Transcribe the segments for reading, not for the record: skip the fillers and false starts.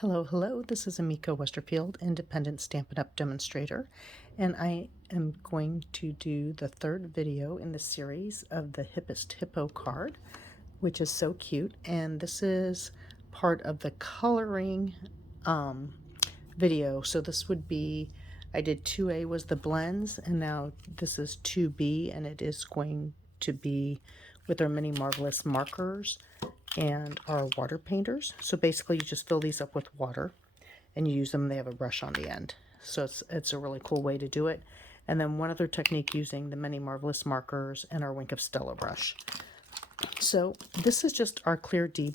Hello, hello. This is Amika Westerfield, Independent Stampin' Up! Demonstrator, and I am going to do the third video in the series of the Hippest Hippo card, which is so cute. And this is part of the coloring video. So this would be, I did 2A was the blends, and now this is 2B, and it is going to be with our mini marvelous markers and our water painters. So basically you just fill these up with water and you use them. They have a brush on the end. So it's a really cool way to do it. And then one other technique using the many marvelous markers and our Wink of Stella brush. So this is just our clear D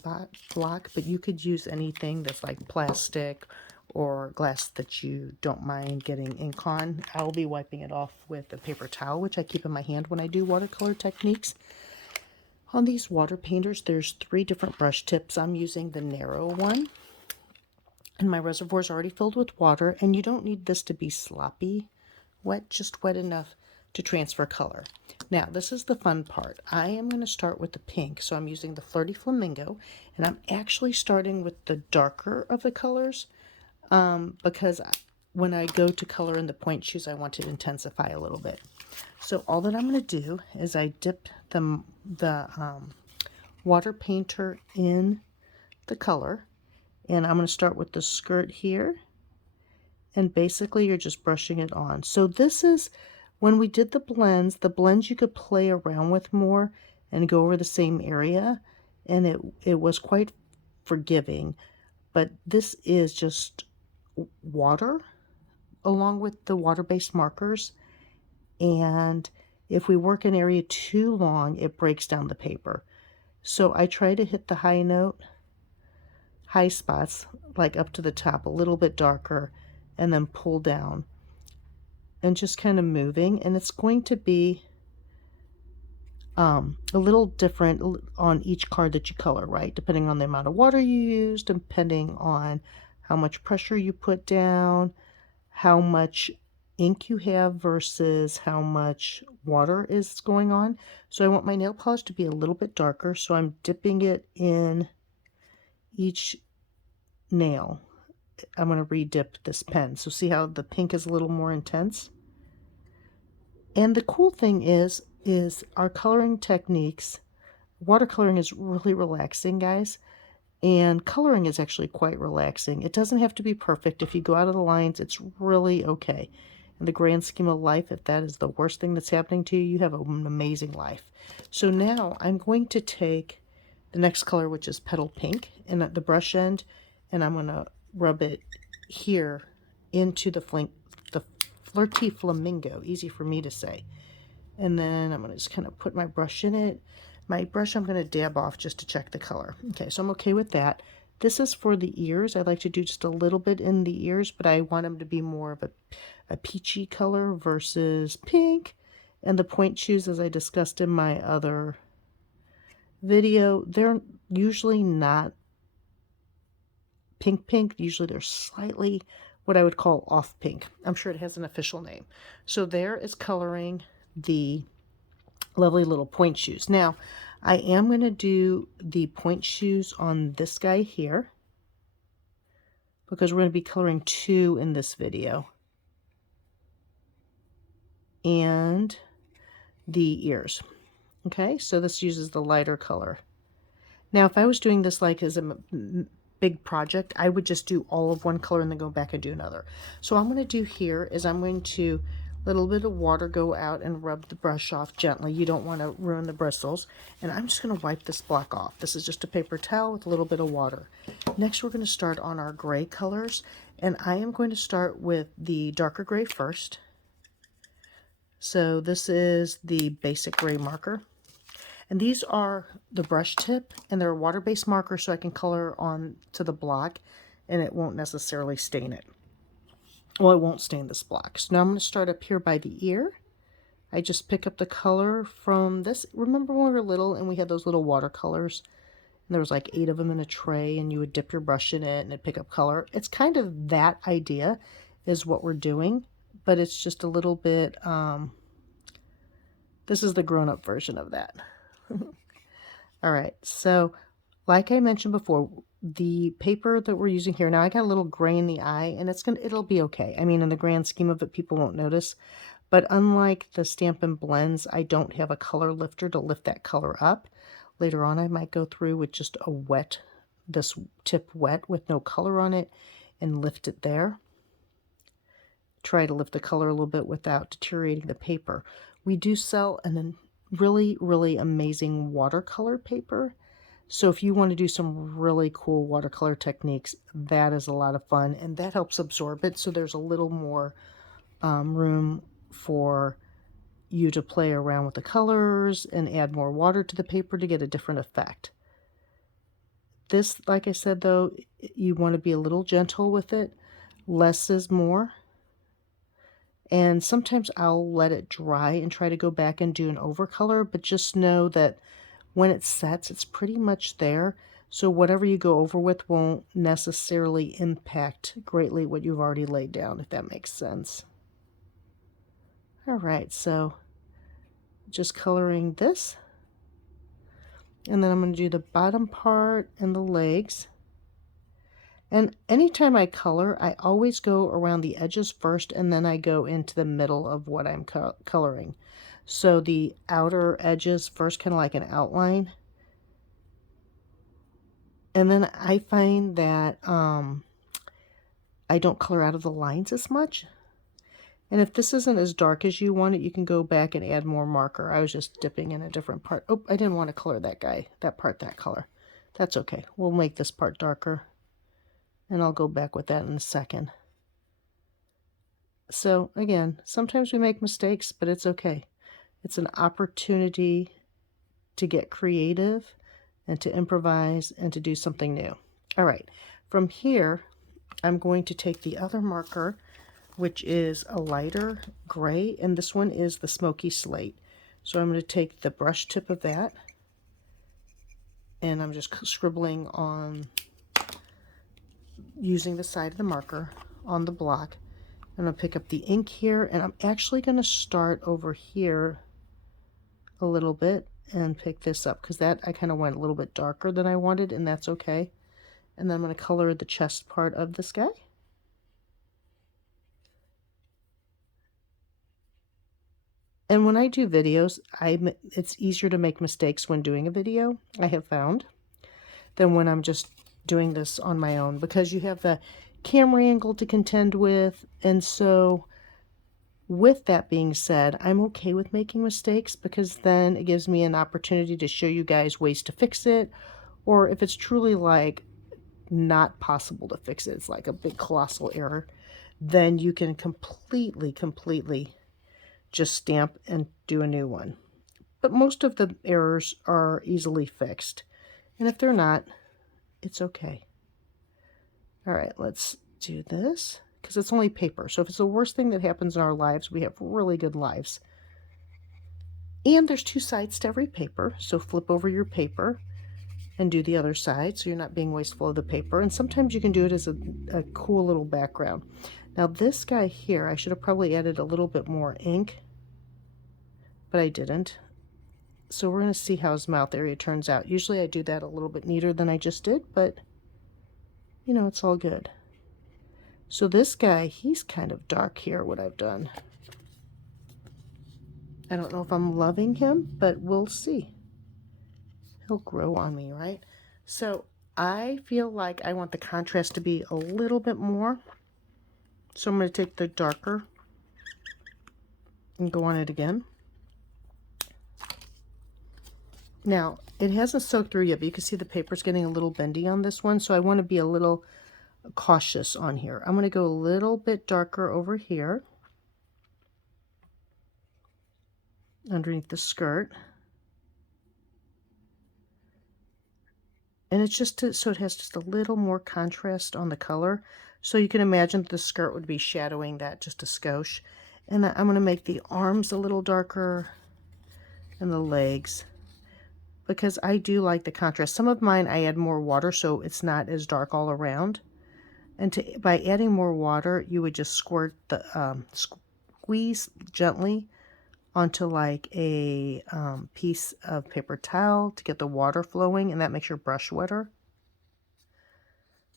block, but you could use anything that's like plastic or glass that you don't mind getting ink on. I'll be wiping it off with a paper towel, which I keep in my hand when I do watercolor techniques. On these water painters, there's 3 different brush tips. I'm using the narrow one, and my reservoir is already filled with water, and you don't need this to be sloppy wet, just wet enough to transfer color. Now, this is the fun part. I am going to start with the pink, so I'm using the Flirty Flamingo, and I'm actually starting with the darker of the colors because when I go to color in the point shoes, I want to intensify a little bit. So all that I'm going to do is I dip the water painter in the color, and I'm going to start with the skirt here, and basically you're just brushing it on. So this is when we did the blends you could play around with more and go over the same area, and it was quite forgiving. But this is just water along with the water-based markers, and if we work an area too long, it breaks down the paper. So I try to hit the high spots, like up to the top, a little bit darker, and then pull down and just kind of moving. And it's going to be a little different on each card that you color, right? Depending on the amount of water you use, depending on how much pressure you put down, how much ink you have versus how much water is going on. So I want my nail polish to be a little bit darker, so I'm dipping it in each nail. I'm going to re-dip this pen. So see how the pink is a little more intense? And the cool thing is our coloring techniques, watercoloring is really relaxing, guys. And coloring is actually quite relaxing. It doesn't have to be perfect. If you go out of the lines, it's really okay. In the grand scheme of life, if that is the worst thing that's happening to you, you have an amazing life. So now I'm going to take the next color, which is Petal Pink, and at the brush end, and I'm going to rub it here into the Flirty Flamingo. Easy for me to say. And then I'm going to just kind of put my brush in it. My brush I'm going to dab off just to check the color. Okay, so I'm okay with that. This is for the ears. I like to do just a little bit in the ears, but I want them to be more of a peachy color versus pink. And the point shoes, as I discussed in my other video, they're usually not pink. Usually they're slightly what I would call off pink. I'm sure it has an official name. So there is coloring the lovely little point shoes. Now, I am going to do the point shoes on this guy here because we're going to be coloring 2 in this video. And the ears. Okay, so this uses the lighter color. Now, if I was doing this like as a big project, I would just do all of one color and then go back and do another. So what I'm going to do here is I'm going to little bit of water go out and rub the brush off gently. You don't want to ruin the bristles. And I'm just going to wipe this block off. This is just a paper towel with a little bit of water. Next, we're going to start on our gray colors. And I am going to start with the darker gray first. So this is the basic gray marker. And these are the brush tip, and they're a water-based marker so I can color on to the block and it won't necessarily stain it. Well, it won't stain this block. So now I'm going to start up here by the ear. I just pick up the color from this. Remember when we were little and we had those little watercolors? And there was like 8 of them in a tray, and you would dip your brush in it and it'd pick up color. It's kind of that idea is what we're doing, but it's just a little bit, this is the grown-up version of that. All right, so like I mentioned before, the paper that we're using here, now I got a little gray in the eye, and it'll be okay. I mean, in the grand scheme of it, people won't notice. But unlike the Stampin' Blends, I don't have a color lifter to lift that color up. Later on, I might go through with just this tip wet with no color on it and lift it there. Try to lift the color a little bit without deteriorating the paper. We do sell an really, really amazing watercolor paper. So if you want to do some really cool watercolor techniques, that is a lot of fun, and that helps absorb it, so there's a little more room for you to play around with the colors and add more water to the paper to get a different effect. This, like I said, though, you want to be a little gentle with it. Less is more. And sometimes I'll let it dry and try to go back and do an overcolor, but just know that when it sets, it's pretty much there. So whatever you go over with won't necessarily impact greatly what you've already laid down, if that makes sense. All right, so just coloring this. And then I'm going to do the bottom part and the legs. And anytime I color, I always go around the edges first, and then I go into the middle of what I'm coloring. So the outer edges first, kind of like an outline. And then I find that I don't color out of the lines as much. And if this isn't as dark as you want it, you can go back and add more marker. I was just dipping in a different part. Oh, I didn't want to color that part that color. That's okay. We'll make this part darker. And I'll go back with that in a second. So again, sometimes we make mistakes, but it's okay. It's an opportunity to get creative and to improvise and to do something new. All right, from here, I'm going to take the other marker, which is a lighter gray, and this one is the smoky slate. So I'm going to take the brush tip of that, and I'm just scribbling on, using the side of the marker on the block. I'm going to pick up the ink here, and I'm actually going to start over here a little bit and pick this up, because that I kind of went a little bit darker than I wanted, and that's okay. And then I'm going to color the chest part of this guy. And when I do videos, it's easier to make mistakes when doing a video, I have found, than when I'm just doing this on my own, because you have the camera angle to contend with. And so with that being said, I'm okay with making mistakes, because then it gives me an opportunity to show you guys ways to fix it, or if it's truly like not possible to fix it, it's like a big colossal error, then you can completely just stamp and do a new one. But most of the errors are easily fixed, and if they're not, it's okay. All right, let's do this, because it's only paper. So if it's the worst thing that happens in our lives, we have really good lives. And there's two sides to every paper, so flip over your paper and do the other side, so you're not being wasteful of the paper. And sometimes you can do it as a cool little background. Now this guy here, I should have probably added a little bit more ink, but I didn't. So we're going to see how his mouth area turns out. Usually I do that a little bit neater than I just did, but you know, it's all good. So this guy, he's kind of dark here, what I've done. I don't know if I'm loving him, but we'll see. He'll grow on me, right? So I feel like I want the contrast to be a little bit more. So I'm going to take the darker and go on it again. Now, it hasn't soaked through yet, but you can see the paper's getting a little bendy on this one, so I want to be a little cautious on here. I'm going to go a little bit darker over here underneath the skirt. And it's just so it has just a little more contrast on the color. So you can imagine that the skirt would be shadowing that just a skosh. And I'm going to make the arms a little darker and the legs, because I do like the contrast. Some of mine I add more water so it's not as dark all around. And by adding more water, you would just squirt the squeeze gently onto like a piece of paper towel to get the water flowing, and that makes your brush wetter.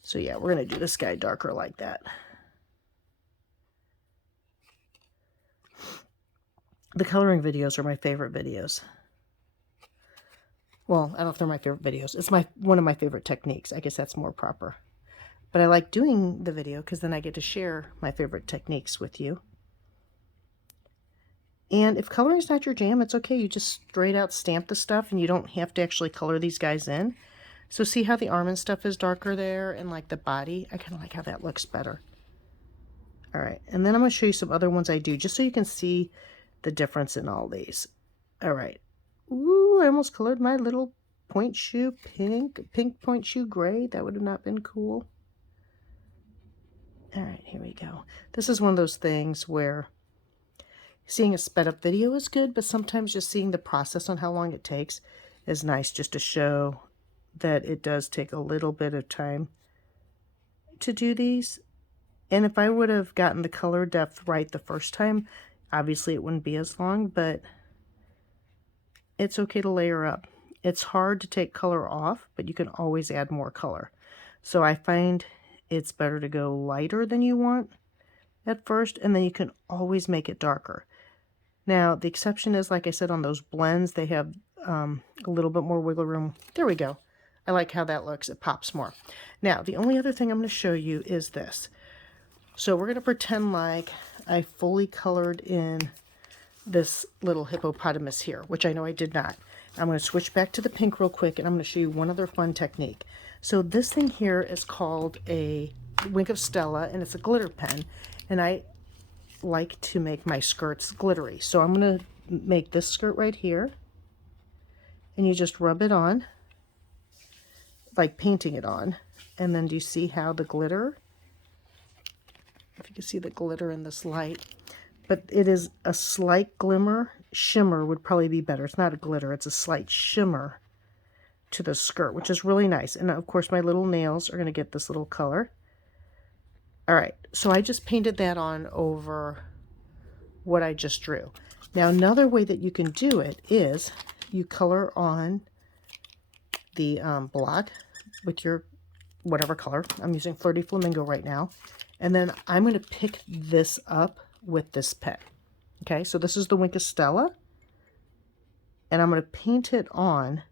So yeah, we're going to do this guy darker like that. The coloring videos are my favorite videos. Well, I don't know if they're my favorite videos. It's one of my favorite techniques. I guess that's more proper. But I like doing the video because then I get to share my favorite techniques with you. And if coloring is not your jam, it's okay. You just straight out stamp the stuff and you don't have to actually color these guys in. So see how the arm and stuff is darker there, and like the body? I kind of like how that looks better. All right, and then I'm going to show you some other ones I do just so you can see the difference in all these. All right. Ooh, I almost colored my little point shoe pink point shoe gray. That would have not been cool. All right, here we go. This is one of those things where seeing a sped up video is good, but sometimes just seeing the process on how long it takes is nice, just to show that it does take a little bit of time to do these. And if I would have gotten the color depth right the first time, obviously it wouldn't be as long, but it's okay to layer up. It's hard to take color off, but you can always add more color. So I find it's better to go lighter than you want at first, and then you can always make it darker. Now, the exception is, like I said, on those blends, they have a little bit more wiggle room. There we go. I like how that looks. It pops more. Now, the only other thing I'm going to show you is this. So we're going to pretend like I fully colored in this little hippopotamus here, which I know I did not. I'm going to switch back to the pink real quick, and I'm going to show you one other fun technique. So this thing here is called a Wink of Stella, and it's a glitter pen, and I like to make my skirts glittery. So I'm going to make this skirt right here, and you just rub it on, like painting it on. And then do you see how the glitter, if you can see the glitter in this light, but it is a slight glimmer. Shimmer would probably be better. It's not a glitter, it's a slight shimmer to the skirt, which is really nice. And of course my little nails are going to get this little color. All right, so I just painted that on over what I just drew. Now another way that you can do it is you color on the block with your whatever color. I'm using Flirty Flamingo right now. And then I'm going to pick this up with this pen. Okay, so this is the Wink of Stella, and I'm going to paint it on.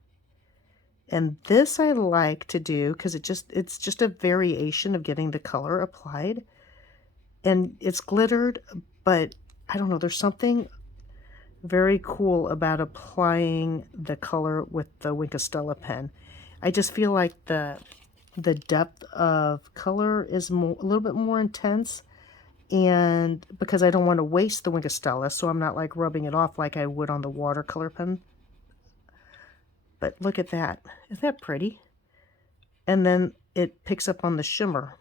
And this I like to do because it's just a variation of getting the color applied, and it's glittered, but I don't know, there's something very cool about applying the color with the Wink of Stella pen. I just feel like the depth of color is a little bit more intense. And because I don't want to waste the Wink of Stella, so I'm not like rubbing it off like I would on the watercolor pen. But look at that. Isn't that pretty? And then it picks up on the shimmer.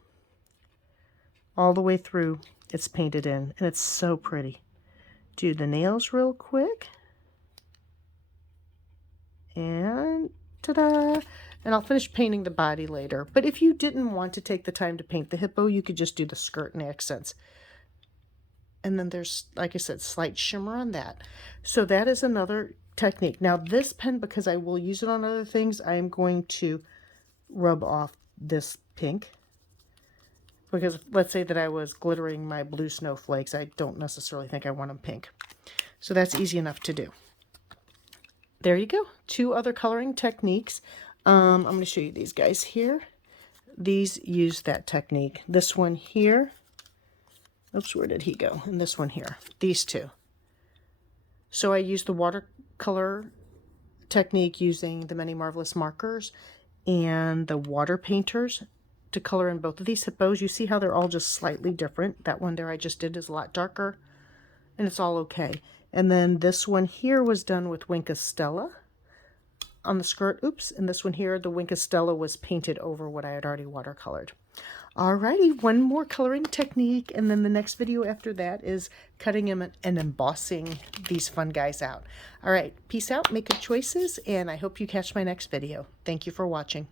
All the way through, it's painted in, and it's so pretty. Do the nails real quick. And ta-da! And I'll finish painting the body later. But if you didn't want to take the time to paint the hippo, you could just do the skirt and accents. And then there's, like I said, slight shimmer on that. So that is another technique. Now this pen, because I will use it on other things, I am going to rub off this pink. Because let's say that I was glittering my blue snowflakes. I don't necessarily think I want them pink. So that's easy enough to do. There you go. 2 other coloring techniques. I'm going to show you these guys here. These use that technique. This one here. Oops, where did he go? And this one here. These 2. So I use the watercolor technique using the Many Marvelous markers and the water painters to color in both of these hippos. You see how they're all just slightly different. That one there I just did is a lot darker, and it's all okay. And then this one here was done with Wink of Stella on the skirt. Oops, and this one here, the Wink of Stella was painted over what I had already watercolored. Alrighty, one more coloring technique, and then the next video after that is cutting them and embossing these fun guys out. Alright, peace out, make good choices, and I hope you catch my next video. Thank you for watching.